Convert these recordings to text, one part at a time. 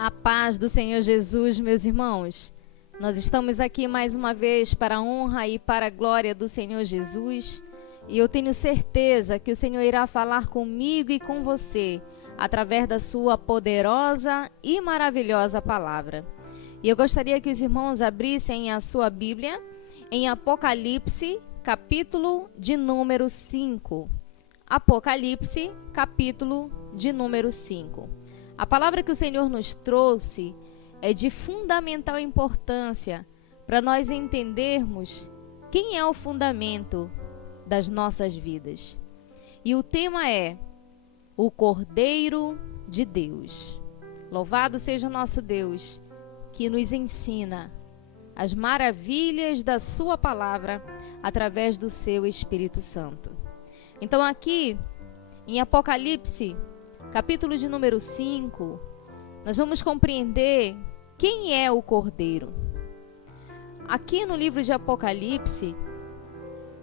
A paz do Senhor Jesus, meus irmãos. Nós estamos aqui mais uma vez para a honra e para a glória do Senhor Jesus. E eu tenho certeza que o Senhor irá falar comigo e com você através da sua poderosa e maravilhosa palavra. E eu gostaria que os irmãos abrissem a sua Bíblia em Apocalipse, capítulo de número 5. Apocalipse, capítulo de número 5. A palavra que o Senhor nos trouxe é de fundamental importância para nós entendermos quem é o fundamento das nossas vidas. E o tema é o Cordeiro de Deus. Louvado seja o nosso Deus, que nos ensina as maravilhas da sua palavra através do seu Espírito Santo. Então aqui, em Apocalipse, capítulo de número 5, nós vamos compreender quem é o Cordeiro. Aqui no livro de Apocalipse,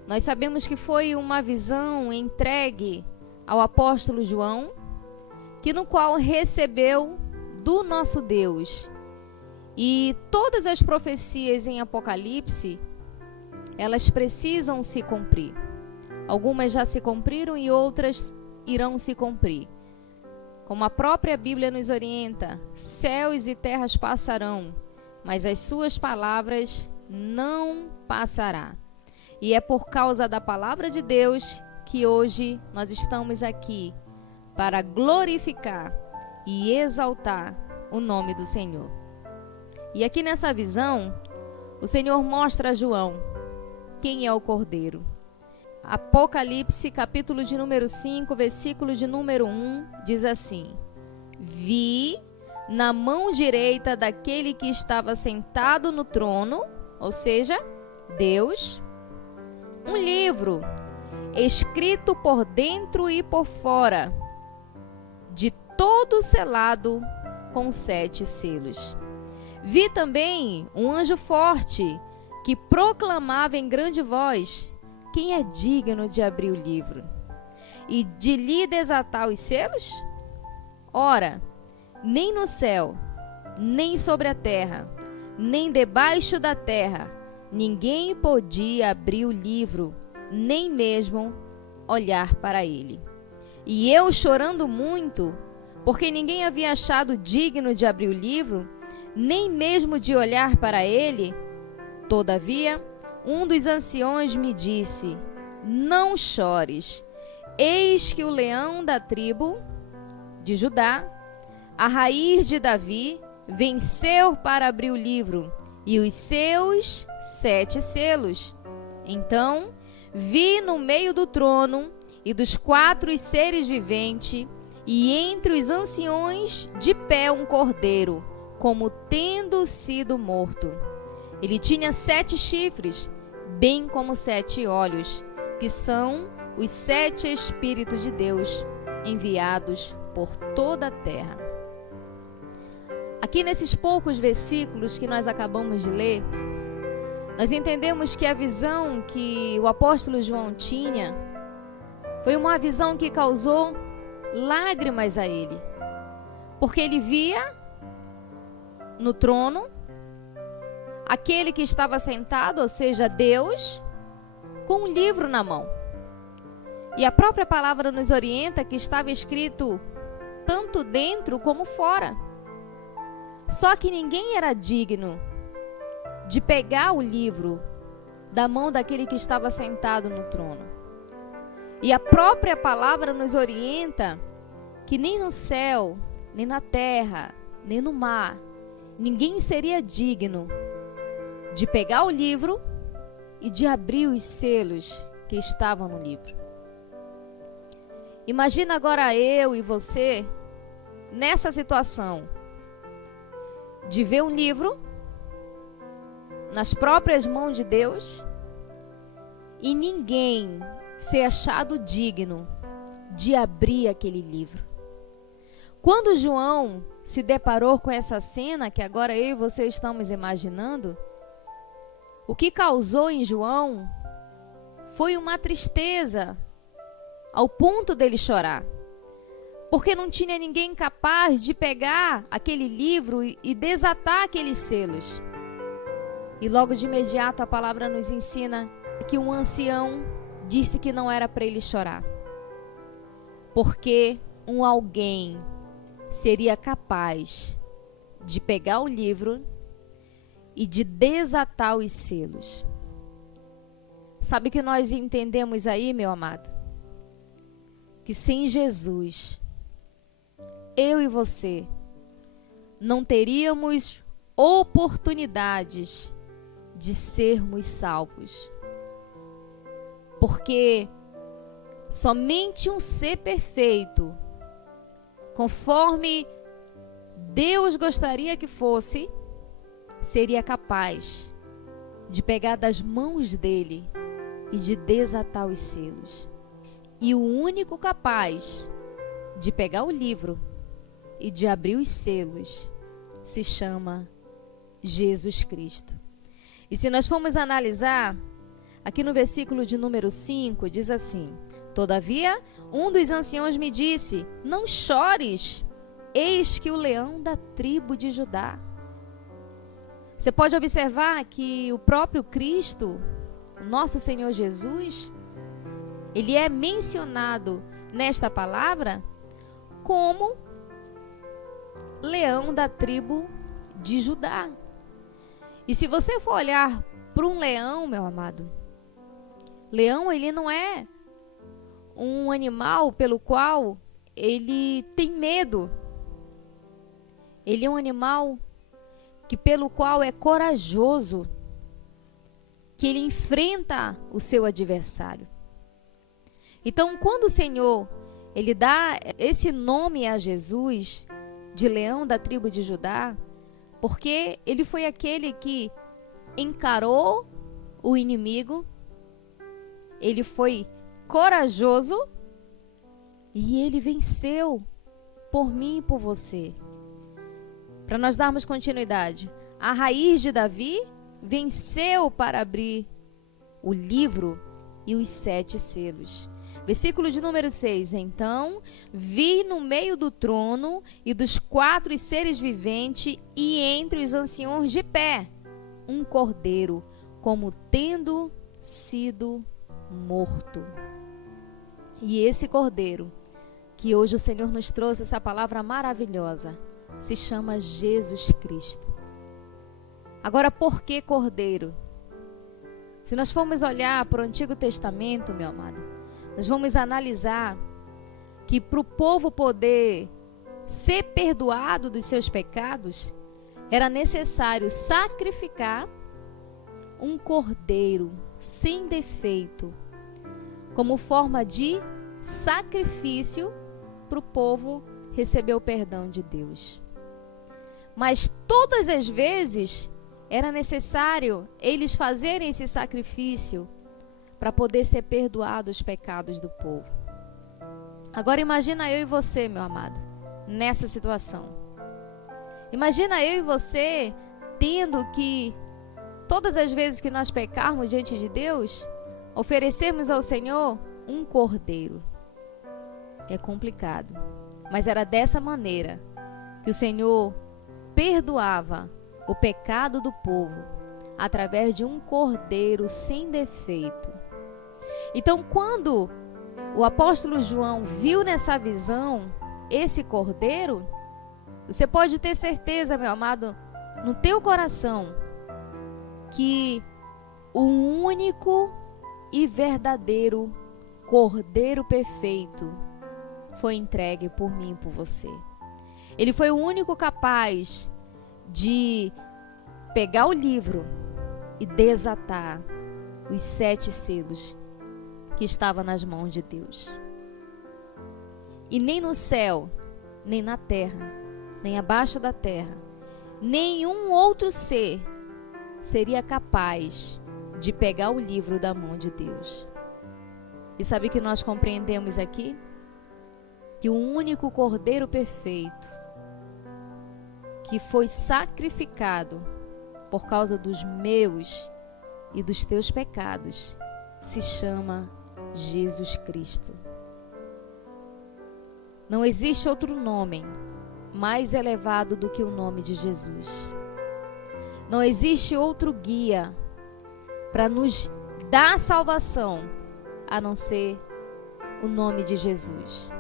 nós sabemos que foi uma visão entregue ao apóstolo João, que no qual recebeu do nosso Deus. E todas as profecias em Apocalipse, elas precisam se cumprir. Algumas já se cumpriram e outras irão se cumprir. Como a própria Bíblia nos orienta, céus e terras passarão, mas as suas palavras não passará. E é por causa da palavra de Deus que hoje nós estamos aqui para glorificar e exaltar o nome do Senhor. E aqui nessa visão, o Senhor mostra a João quem é o Cordeiro. Apocalipse, capítulo de número 5, versículo de número 1, diz assim: Vi na mão direita daquele que estava sentado no trono, ou seja, Deus, um livro escrito por dentro e por fora, de todo selado com 7 selos. Vi também um anjo forte que proclamava em grande voz: quem é digno de abrir o livro e de lhe desatar os selos? Ora, nem no céu, nem sobre a terra, nem debaixo da terra, ninguém podia abrir o livro, nem mesmo olhar para ele. E eu, chorando muito, porque ninguém havia achado digno de abrir o livro, nem mesmo de olhar para ele, todavia, um dos anciões me disse: não chores, eis que o leão da tribo de Judá, a raiz de Davi, venceu para abrir o livro e os seus 7 selos. Então vi no meio do trono e dos 4 seres viventes e entre os anciões de pé um cordeiro, como tendo sido morto. Ele tinha 7 chifres, bem como 7 olhos, que são os 7 Espíritos de Deus enviados por toda a terra. Aqui nesses poucos versículos que nós acabamos de ler, nós entendemos que a visão que o apóstolo João tinha foi uma visão que causou lágrimas a ele, porque ele via no trono aquele que estava sentado, ou seja, Deus, com um livro na mão. E a própria palavra nos orienta que estava escrito tanto dentro como fora. Só que ninguém era digno de pegar o livro da mão daquele que estava sentado no trono. E a própria palavra nos orienta que nem no céu, nem na terra, nem no mar, ninguém seria digno de pegar o livro e de abrir os selos que estavam no livro. Imagina agora eu e você nessa situação de ver um livro nas próprias mãos de Deus e ninguém ser achado digno de abrir aquele livro. Quando João se deparou com essa cena que agora eu e você estamos imaginando, o que causou em João foi uma tristeza ao ponto dele chorar. porque não tinha ninguém capaz de pegar aquele livro e desatar aqueles selos. E logo de imediato a palavra nos ensina que um ancião disse que não era para ele chorar, porque um alguém seria capaz de pegar o livro e de desatar os selos. Sabe o que nós entendemos aí, meu amado? Que sem Jesus, eu e você não teríamos oportunidades de sermos salvos. Porque somente um ser perfeito, conforme Deus gostaria que fosse, seria capaz de pegar das mãos dele e de desatar os selos. E o único capaz de pegar o livro e de abrir os selos se chama Jesus Cristo. E se nós formos analisar, aqui no versículo de número 5, diz assim: Todavia, um dos anciãos me disse: Não chores, eis que o leão da tribo de Judá. Você pode observar que o próprio Cristo, o nosso Senhor Jesus, ele é mencionado nesta palavra como leão da tribo de Judá. E se você for olhar para um leão, meu amado, leão, ele não é um animal pelo qual ele tem medo. Ele é um animal pelo qual é corajoso, que ele enfrenta o seu adversário. Então, quando o Senhor ele dá esse nome a Jesus de leão da tribo de Judá, porque ele foi aquele que encarou o inimigo, ele foi corajoso e ele venceu por mim e por você. Para nós darmos continuidade, a raiz de Davi venceu para abrir o livro e os 7 selos. Versículo de número 6. Então vi no meio do trono e dos 4 seres viventes e entre os anciões de pé um cordeiro, como tendo sido morto. E esse cordeiro, que hoje o Senhor nos trouxe essa palavra maravilhosa, se chama Jesus Cristo. Agora, por que cordeiro? Se nós formos olhar para o Antigo Testamento, meu amado, nós vamos analisar que para o povo poder ser perdoado dos seus pecados, era necessário sacrificar um cordeiro sem defeito, como forma de sacrifício para o povo receber o perdão de Deus. Mas todas as vezes era necessário eles fazerem esse sacrifício para poder ser perdoados os pecados do povo. Agora imagina eu e você, meu amado, nessa situação. Imagina eu e você tendo que, todas as vezes que nós pecarmos diante de Deus, oferecermos ao Senhor um cordeiro. É complicado, mas era dessa maneira que o Senhor perdoava o pecado do povo, através de um cordeiro sem defeito. Então, quando o apóstolo João viu nessa visão esse cordeiro, você pode ter certeza, meu amado, no teu coração, que o único e verdadeiro cordeiro perfeito foi entregue por mim e por você. Ele foi o único capaz de pegar o livro e desatar os 7 selos que estavam nas mãos de Deus. E nem no céu, nem na terra, nem abaixo da terra, nenhum outro ser seria capaz de pegar o livro da mão de Deus. E sabe o que nós compreendemos aqui? Que o único cordeiro perfeito que foi sacrificado por causa dos meus e dos teus pecados se chama Jesus Cristo. Não existe outro nome mais elevado do que o nome de Jesus. Não existe outro guia para nos dar salvação a não ser o nome de Jesus.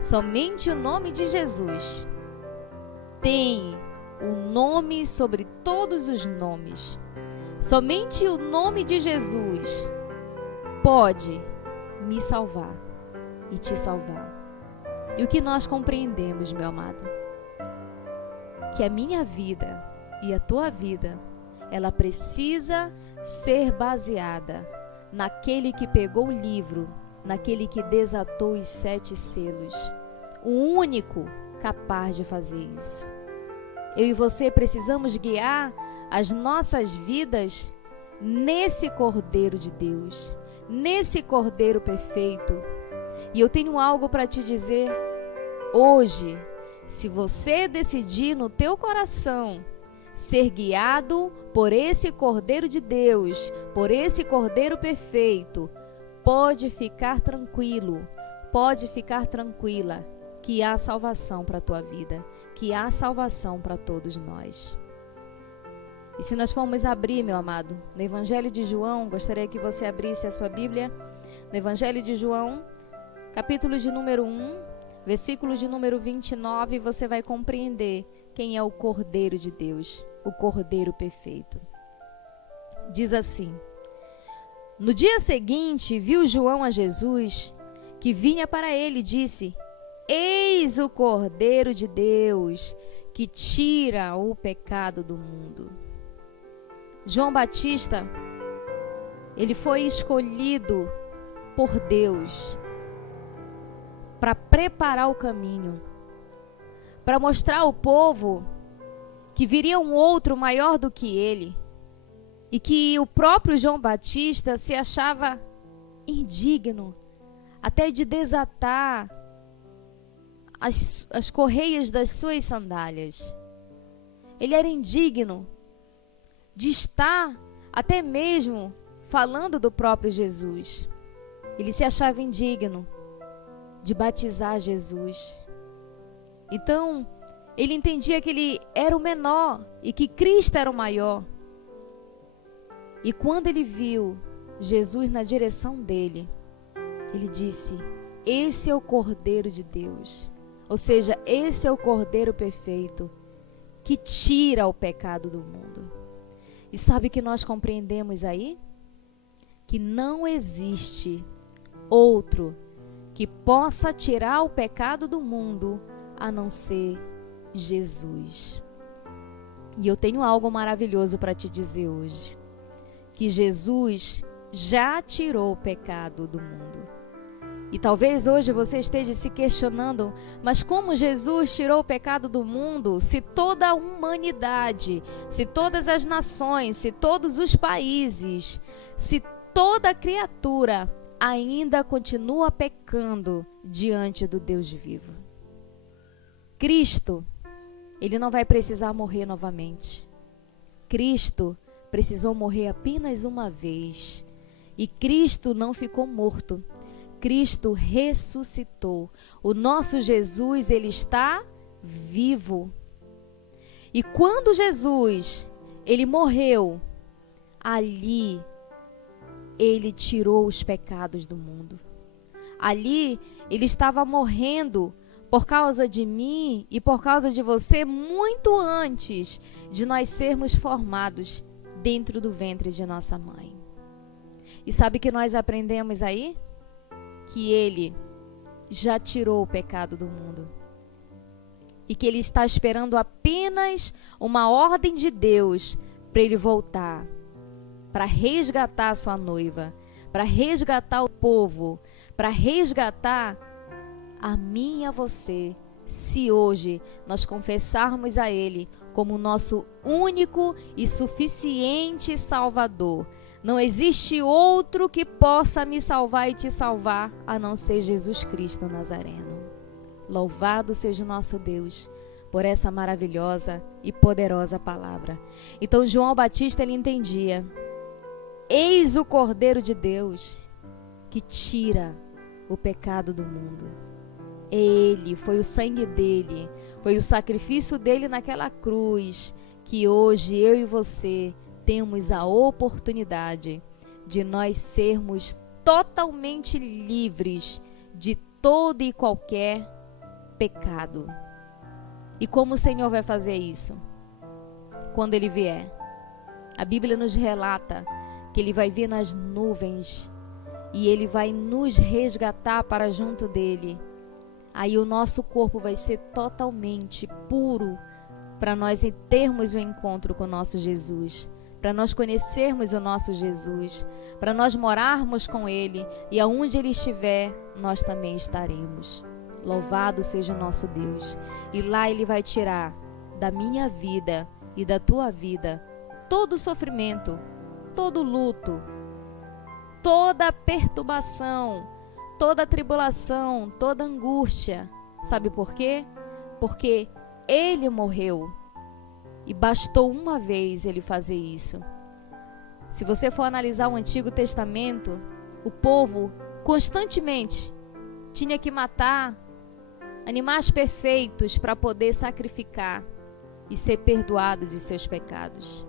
Somente o nome de Jesus tem o nome sobre todos os nomes. Somente o nome de Jesus pode me salvar e te salvar. E o que nós compreendemos, meu amado? Que a minha vida e a tua vida, ela precisa ser baseada naquele que pegou o livro, naquele que desatou os 7 selos. O único capaz de fazer isso. Eu e você precisamos guiar as nossas vidas nesse Cordeiro de Deus, nesse Cordeiro perfeito. E eu tenho algo para te dizer hoje. Se você decidir no teu coração ser guiado por esse Cordeiro de Deus, por esse Cordeiro perfeito, pode ficar tranquilo, pode ficar tranquila, que há salvação para a tua vida, que há salvação para todos nós. E se nós formos abrir, meu amado, no Evangelho de João, gostaria que você abrisse a sua Bíblia, no Evangelho de João, capítulo de número 1, versículo de número 29, você vai compreender quem é o Cordeiro de Deus, o Cordeiro perfeito. Diz assim: no dia seguinte, viu João a Jesus, que vinha para ele, e disse: eis o Cordeiro de Deus, que tira o pecado do mundo. João Batista, ele foi escolhido por Deus para preparar o caminho, para mostrar ao povo que viria um outro maior do que ele, e que o próprio João Batista se achava indigno até de desatar as correias das suas sandálias. Ele era indigno de estar até mesmo falando do próprio Jesus. Ele se achava indigno de batizar Jesus. Então, ele entendia que ele era o menor e que Cristo era o maior. E quando ele viu Jesus na direção dele, ele disse: esse é o Cordeiro de Deus. Ou seja, esse é o Cordeiro perfeito que tira o pecado do mundo. E sabe o que nós compreendemos aí? Que não existe outro que possa tirar o pecado do mundo a não ser Jesus. E eu tenho algo maravilhoso para te dizer hoje. Que Jesus já tirou o pecado do mundo. E talvez hoje você esteja se questionando, mas como Jesus tirou o pecado do mundo, se toda a humanidade, se todas as nações, se todos os países, se toda criatura ainda continua pecando diante do Deus vivo? Cristo, ele não vai precisar morrer novamente. Cristo precisou morrer apenas uma vez. E Cristo não ficou morto. Cristo ressuscitou. O nosso Jesus, ele está vivo. E quando Jesus, ele morreu, ali ele tirou os pecados do mundo. Ali ele estava morrendo por causa de mim e por causa de você muito antes de nós sermos formados dentro do ventre de nossa mãe. E sabe o que nós aprendemos aí? Que ele já tirou o pecado do mundo. E que ele está esperando apenas uma ordem de Deus para ele voltar, para resgatar a sua noiva, para resgatar o povo, para resgatar a mim e a você, se hoje nós confessarmos a ele como nosso único e suficiente Salvador. Não existe outro que possa me salvar e te salvar a não ser Jesus Cristo Nazareno. Louvado seja o nosso Deus por essa maravilhosa e poderosa palavra. Então João Batista, ele entendia: eis o Cordeiro de Deus que tira o pecado do mundo. É Ele, foi o sangue dele, foi o sacrifício dele naquela cruz, que hoje eu e você temos a oportunidade de nós sermos totalmente livres de todo e qualquer pecado. E como o Senhor vai fazer isso? Quando Ele vier. A Bíblia nos relata que Ele vai vir nas nuvens e Ele vai nos resgatar para junto dEle. Aí o nosso corpo vai ser totalmente puro para nós termos o encontro com o nosso Jesus, para nós conhecermos o nosso Jesus, para nós morarmos com Ele, e aonde Ele estiver, nós também estaremos. Louvado seja o nosso Deus. E lá Ele vai tirar da minha vida e da tua vida todo sofrimento, todo luto, toda perturbação, toda tribulação, toda angústia. Sabe por quê? Porque Ele morreu e bastou uma vez Ele fazer isso. Se você for analisar o Antigo Testamento, o povo constantemente tinha que matar animais perfeitos para poder sacrificar e ser perdoados de seus pecados.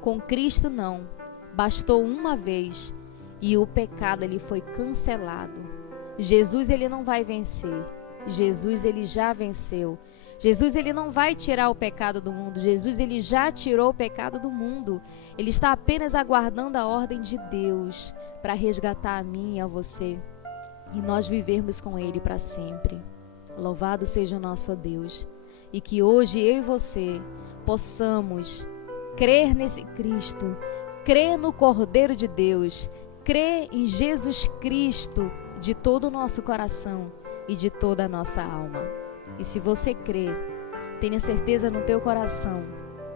Com Cristo não, bastou uma vez e o pecado ele foi cancelado. Jesus ele não vai vencer, Jesus ele já venceu. Jesus ele não vai tirar o pecado do mundo, Jesus ele já tirou o pecado do mundo. Ele está apenas aguardando a ordem de Deus para resgatar a mim e a você e nós vivermos com Ele para sempre. Louvado seja o nosso Deus. E que hoje eu e você possamos crer nesse Cristo, crer no Cordeiro de Deus, crer em Jesus Cristo de todo o nosso coração e de toda a nossa alma. E se você crer, tenha certeza no teu coração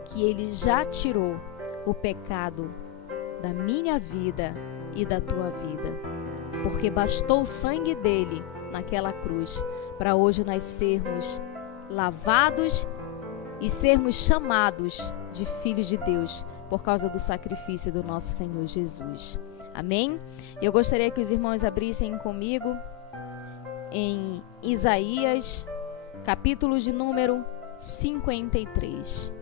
que Ele já tirou o pecado da minha vida e da tua vida. Porque bastou o sangue dele naquela cruz para hoje nós sermos lavados e sermos chamados de filhos de Deus por causa do sacrifício do nosso Senhor Jesus. Amém? Eu gostaria que os irmãos abrissem comigo em Isaías, capítulo de número 53.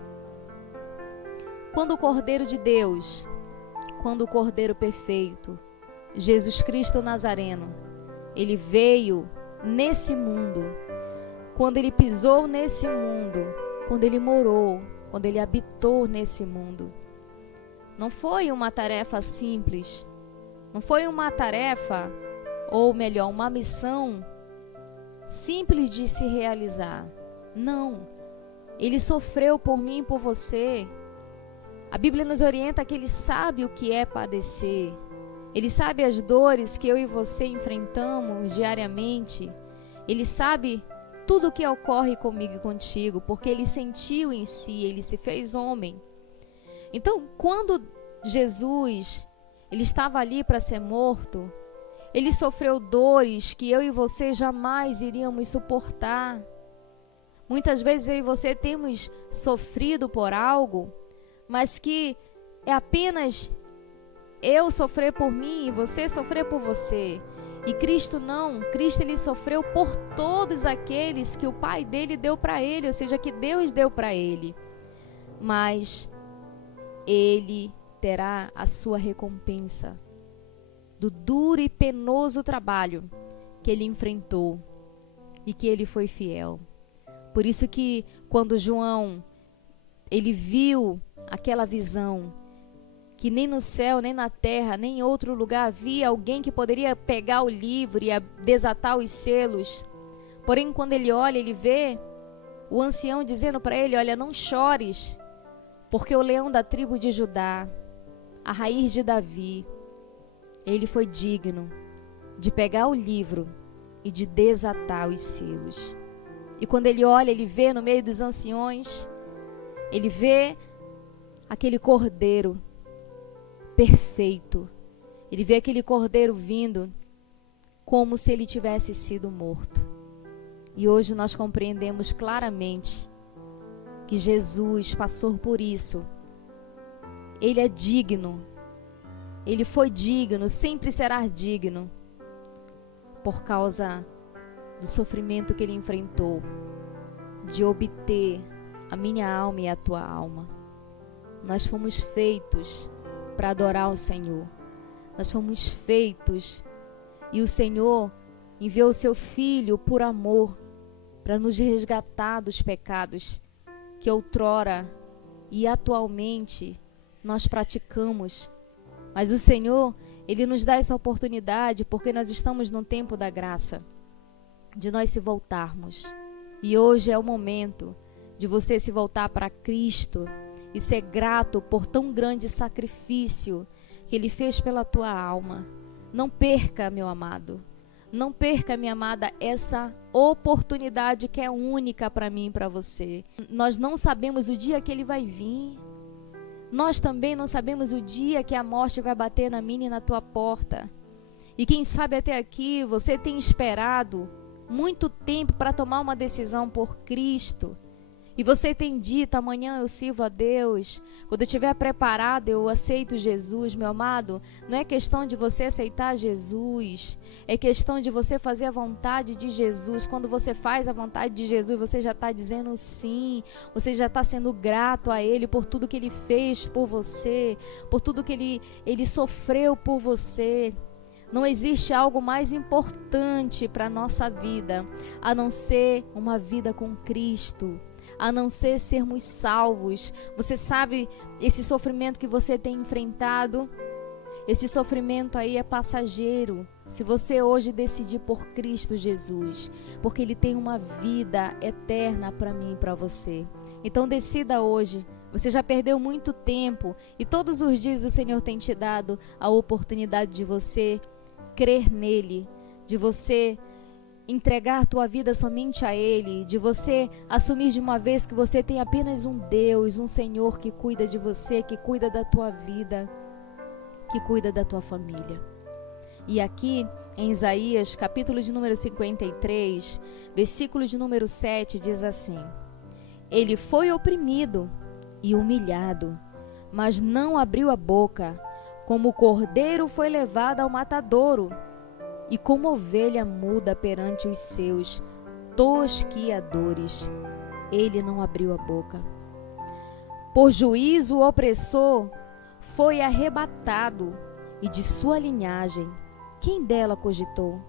Quando o Cordeiro de Deus, quando o Cordeiro perfeito, Jesus Cristo Nazareno, ele veio nesse mundo, quando ele pisou nesse mundo, quando ele morou, quando ele habitou nesse mundo, não foi uma tarefa simples, não foi uma tarefa, ou melhor, uma missão simples de se realizar. Não, ele sofreu por mim e por você. A Bíblia nos orienta que ele sabe o que é padecer. Ele sabe as dores que eu e você enfrentamos diariamente. Ele sabe tudo o que ocorre comigo e contigo, porque ele sentiu em si, ele se fez homem. Então, quando Jesus, ele estava ali para ser morto, ele sofreu dores que eu e você jamais iríamos suportar. Muitas vezes eu e você temos sofrido por algo, mas que é apenas eu sofrer por mim e você sofrer por você. E Cristo não, Cristo ele sofreu por todos aqueles que o Pai dele deu para ele, ou seja, que Deus deu para ele. Mas ele terá a sua recompensa do duro e penoso trabalho que ele enfrentou e que ele foi fiel. Por isso que quando João ele viu aquela visão, que nem no céu, nem na terra, nem em outro lugar havia alguém que poderia pegar o livro e desatar os selos. Porém, quando ele olha, ele vê o ancião dizendo para ele: olha, não chores, porque o leão da tribo de Judá, a raiz de Davi, ele foi digno de pegar o livro e de desatar os selos. E quando ele olha, ele vê no meio dos anciões, ele vê aquele cordeiro perfeito. Ele vê aquele cordeiro vindo como se ele tivesse sido morto. E hoje nós compreendemos claramente que Jesus passou por isso. Ele é digno. Ele foi digno, sempre será digno, por causa do sofrimento que ele enfrentou, de obter a minha alma e a tua alma. Nós fomos feitos para adorar o Senhor. Nós fomos feitos e o Senhor enviou o seu Filho por amor para nos resgatar dos pecados que outrora e atualmente nós praticamos. Mas o Senhor, Ele nos dá essa oportunidade porque nós estamos no tempo da graça, de nós se voltarmos. E hoje é o momento de você se voltar para Cristo e ser grato por tão grande sacrifício que Ele fez pela tua alma. Não perca, meu amado, não perca, minha amada, essa oportunidade que é única para mim e para você. Nós não sabemos o dia que Ele vai vir. Nós também não sabemos o dia que a morte vai bater na minha e na tua porta. E quem sabe até aqui você tem esperado muito tempo para tomar uma decisão por Cristo. E você tem dito, amanhã eu sirvo a Deus, quando eu estiver preparado eu aceito Jesus. Meu amado, não é questão de você aceitar Jesus, é questão de você fazer a vontade de Jesus. Quando você faz a vontade de Jesus, você já está dizendo sim, você já está sendo grato a Ele por tudo que Ele fez por você, por tudo que Ele sofreu por você. Não existe algo mais importante para a nossa vida, a não ser uma vida com Cristo, a não ser sermos salvos. Você sabe, esse sofrimento que você tem enfrentado, esse sofrimento aí é passageiro. Se você hoje decidir por Cristo Jesus, porque Ele tem uma vida eterna para mim e para você. Então decida hoje. Você já perdeu muito tempo e todos os dias o Senhor tem te dado a oportunidade de você crer nele, de você entregar a tua vida somente a Ele, de você assumir de uma vez que você tem apenas um Deus, um Senhor que cuida de você, que cuida da tua vida, que cuida da tua família. E aqui em Isaías, capítulo de número 53, versículo de número 7, diz assim: Ele foi oprimido e humilhado, mas não abriu a boca. Como o cordeiro foi levado ao matadouro, e como ovelha muda perante os seus tosquiadores, ele não abriu a boca. Por juízo o opressor foi arrebatado, e de sua linhagem, quem dela cogitou?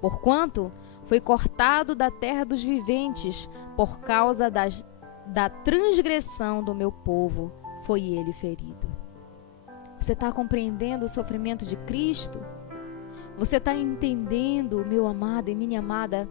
Porquanto foi cortado da terra dos viventes, por causa da transgressão do meu povo, foi ele ferido. Você está compreendendo o sofrimento de Cristo? Você está entendendo, meu amado e minha amada,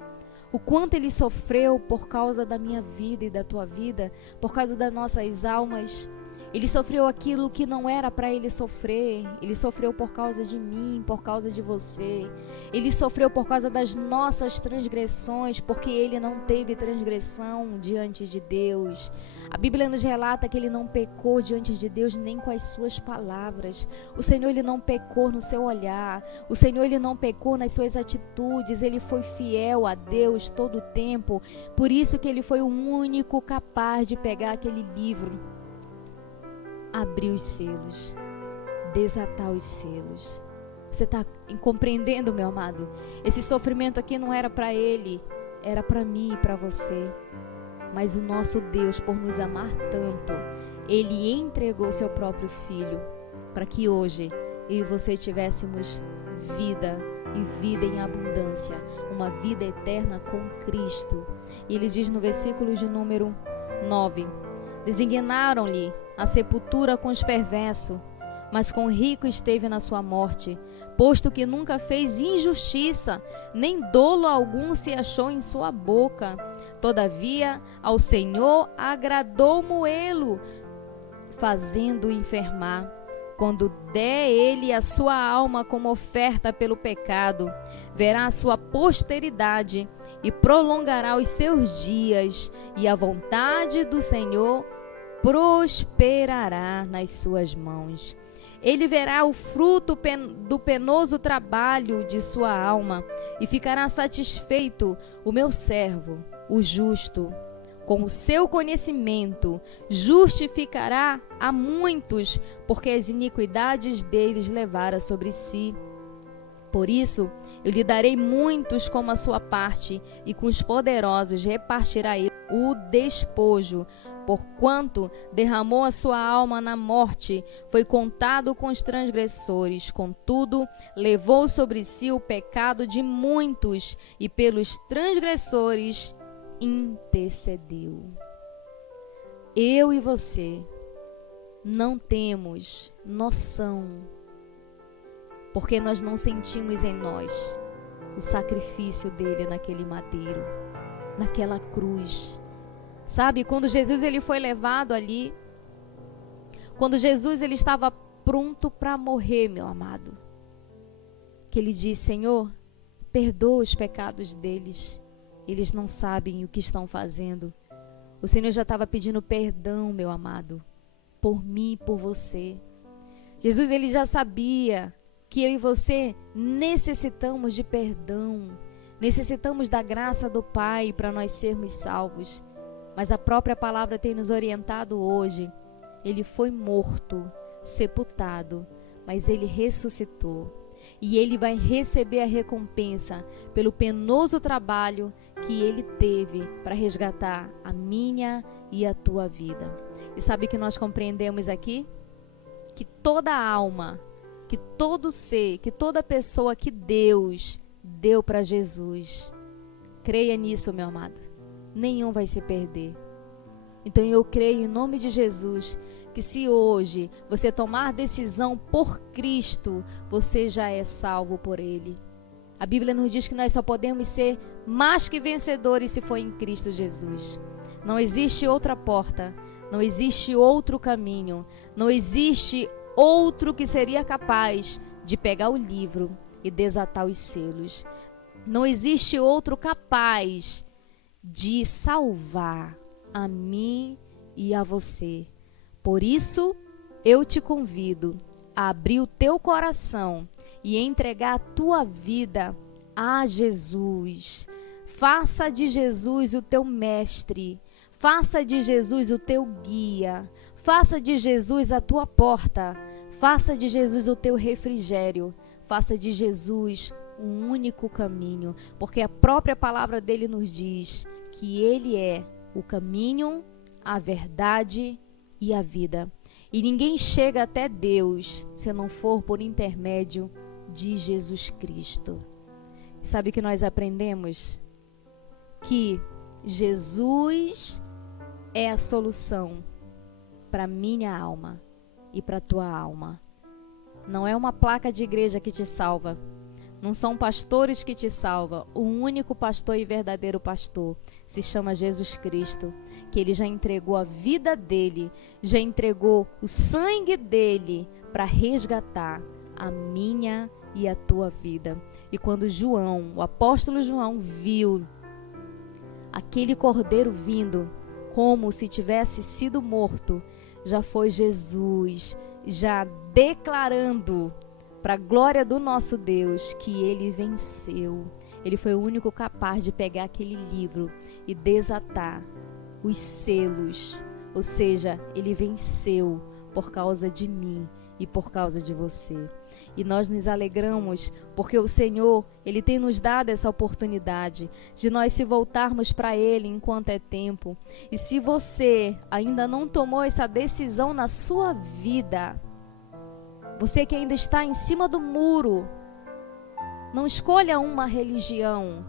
o quanto Ele sofreu por causa da minha vida e da tua vida, por causa das nossas almas? Ele sofreu aquilo que não era para Ele sofrer. Ele sofreu por causa de mim, por causa de você. Ele sofreu por causa das nossas transgressões, porque Ele não teve transgressão diante de Deus. A Bíblia nos relata que Ele não pecou diante de Deus nem com as suas palavras. O Senhor, Ele não pecou no seu olhar. O Senhor, Ele não pecou nas suas atitudes. Ele foi fiel a Deus todo o tempo. Por isso que Ele foi o único capaz de pegar aquele livro, abrir os selos, desatar os selos. Você está compreendendo, meu amado? Esse sofrimento aqui não era para Ele, era para mim e para você. Mas o nosso Deus, por nos amar tanto, Ele entregou seu próprio Filho para que hoje eu e você tivéssemos vida e vida em abundância, uma vida eterna com Cristo. E Ele diz no versículo de número 9: Designaram-lhe a sepultura com os perversos, mas com o rico esteve na sua morte, posto que nunca fez injustiça, nem dolo algum se achou em sua boca. Todavia, ao Senhor agradou moê-lo, fazendo-o enfermar. Quando der ele a sua alma como oferta pelo pecado, verá a sua posteridade e prolongará os seus dias, e a vontade do Senhor prosperará nas suas mãos. Ele verá o fruto do penoso trabalho de sua alma e ficará satisfeito. O meu servo, o justo, com o seu conhecimento, justificará a muitos, porque as iniquidades deles levara sobre si. Por isso, eu lhe darei muitos como a sua parte, e com os poderosos repartirá ele o despojo. Porquanto derramou a sua alma na morte, foi contado com os transgressores. Contudo, levou sobre si o pecado de muitos, e pelos transgressores intercedeu. Eu e você não temos noção, porque nós não sentimos em nós o sacrifício dele naquele madeiro, naquela cruz. Sabe, quando Jesus ele foi levado ali, quando Jesus ele estava pronto para morrer, meu amado, que ele disse: Senhor, perdoa os pecados deles, eles não sabem o que estão fazendo. O Senhor já estava pedindo perdão, meu amado, por mim e por você. Jesus ele já sabia que eu e você necessitamos de perdão, necessitamos da graça do Pai para nós sermos salvos. Mas a própria palavra tem nos orientado hoje. Ele foi morto, sepultado, mas ele ressuscitou. E ele vai receber a recompensa pelo penoso trabalho que ele teve para resgatar a minha e a tua vida. E sabe que nós compreendemos aqui? Que toda alma, que todo ser, que toda pessoa que Deus deu para Jesus, creia nisso, meu amado, nenhum vai se perder. Então eu creio em nome de Jesus que se hoje você tomar decisão por Cristo, você já é salvo por Ele. A Bíblia nos diz que nós só podemos ser mais que vencedores se for em Cristo Jesus. Não existe outra porta, não existe outro caminho, não existe outro que seria capaz de pegar o livro e desatar os selos. Não existe outro capaz de salvar a mim e a você. Por isso, eu te convido a abrir o teu coração e entregar a tua vida a Jesus. Faça de Jesus o teu mestre. Faça de Jesus o teu guia. Faça de Jesus a tua porta. Faça de Jesus o teu refrigério. Faça de Jesus um único caminho, porque a própria palavra dele nos diz que ele é o caminho, a verdade e a vida. E ninguém chega até Deus se não for por intermédio de Jesus Cristo. Sabe que nós aprendemos? Que Jesus é a solução para minha alma e para tua alma. Não é uma placa de igreja que te salva. Não são pastores que te salvam. O único pastor e verdadeiro pastor se chama Jesus Cristo, que ele já entregou a vida dele, já entregou o sangue dele para resgatar a minha e a tua vida. E quando João, o apóstolo João, viu aquele cordeiro vindo como se tivesse sido morto, já foi Jesus, já declarando para a glória do nosso Deus que ele venceu. Ele foi o único capaz de pegar aquele livro e desatar os selos. Ou seja, ele venceu por causa de mim e por causa de você. E nós nos alegramos porque o Senhor, ele tem nos dado essa oportunidade de nós se voltarmos para ele enquanto é tempo. E se você ainda não tomou essa decisão na sua vida, você que ainda está em cima do muro, não escolha uma religião,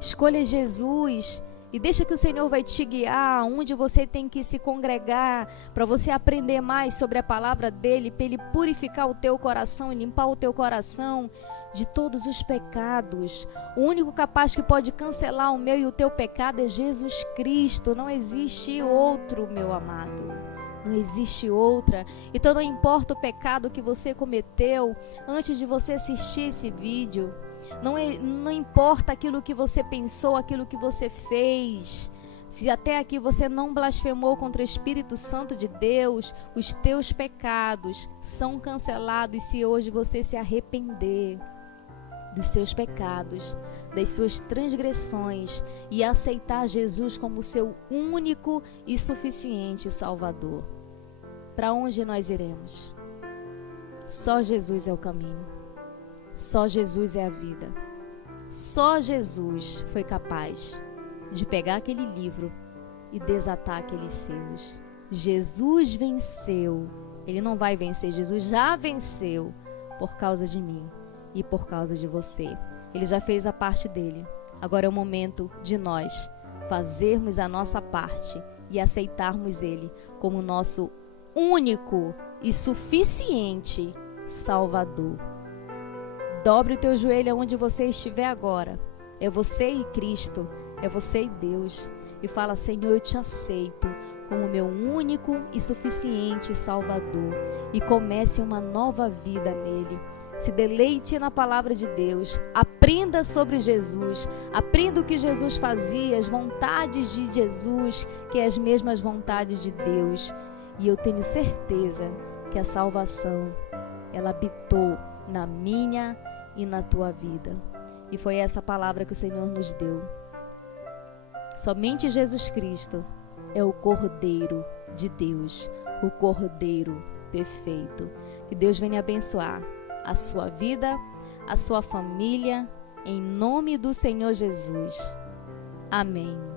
escolha Jesus e deixa que o Senhor vai te guiar onde você tem que se congregar para você aprender mais sobre a palavra dele, para ele purificar o teu coração e limpar o teu coração de todos os pecados. O único capaz que pode cancelar o meu e o teu pecado é Jesus Cristo. Não existe outro, meu amado. Não existe outra. Então não importa o pecado que você cometeu antes de você assistir esse vídeo. Não importa aquilo que você pensou, aquilo que você fez. Se até aqui você não blasfemou contra o Espírito Santo de Deus, os teus pecados são cancelados se hoje você se arrepender dos seus pecados, das suas transgressões e aceitar Jesus como seu único e suficiente Salvador. Para onde nós iremos? Só Jesus é o caminho. Só Jesus é a vida. Só Jesus foi capaz de pegar aquele livro e desatar aqueles selos. Jesus venceu. Ele não vai vencer, Jesus já venceu por causa de mim e por causa de você. Ele já fez a parte dele. Agora é o momento de nós fazermos a nossa parte e aceitarmos Ele como nosso único e suficiente Salvador. Dobre o teu joelho onde você estiver agora. É você e Cristo, é você e Deus. E fala: Senhor, eu te aceito como meu único e suficiente Salvador. E comece uma nova vida nele. Se deleite na palavra de Deus. Aprenda sobre Jesus. Aprenda o que Jesus fazia, as vontades de Jesus, que é as mesmas vontades de Deus. E eu tenho certeza que a salvação, ela habitou na minha e na tua vida. E foi essa palavra que o Senhor nos deu. Somente Jesus Cristo é o Cordeiro de Deus, o Cordeiro perfeito. Que Deus venha abençoar a sua vida, a sua família, em nome do Senhor Jesus. Amém.